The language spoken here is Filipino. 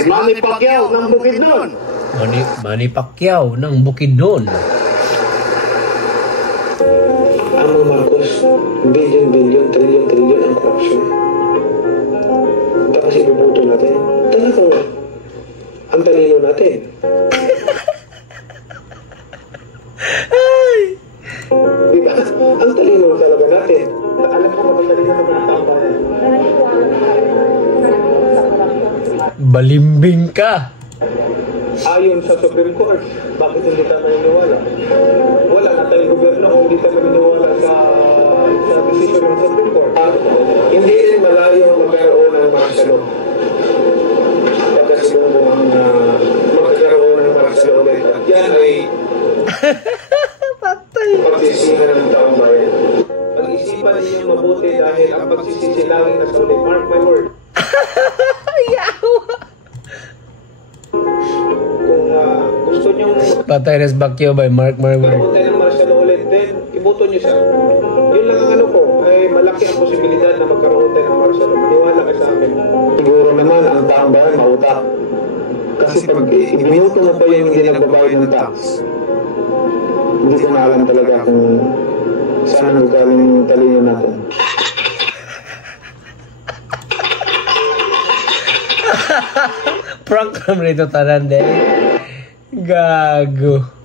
Si Manny Pacquiao ng Bukidnon. Manny Pacquiao ng Bukidnon. Ang Marcos, billion, trillion ang corruption. Tapos ibubuto natin. Talagang ang talino natin. Diba? Ang talino talaga natin. Alam ko ba talino na mga kabayan? Balimbing ka. Ayon sa Supreme Court, bakit hindi tayo naniniwala? Wala na tayong gobyerno kung hindi tayo naniniwala sa decision ng Supreme Court. Hindi rin malayo magkaroon ng martial law. Baka siguro ang magkaroon ng martial law ulit. At yan ay Patay. pagsisihan ng taong bayan. Pag-isipan ninyo mabuti dahil ang pagsisisi lagi na sa ulit. Mark my word. Yawa. Kung gusto nyo Patay Res Pacquiao by Mark Marwer. magkaroon tayo ng martial law ulit, then iboto nyo siya. Yun lang ang ano ko, ay malaki ang posibilidad na magkaroon tayo ng martial law. Maniwala ka sa akin. Siguro naman ang taong bayan mautak. Kasi pag ibinuto mo pa yung hindi nagbabayad ng tax, hindi ko na alam talaga kung saan nagkaroon yung talino natin. Prank kami rito tanan, Gago.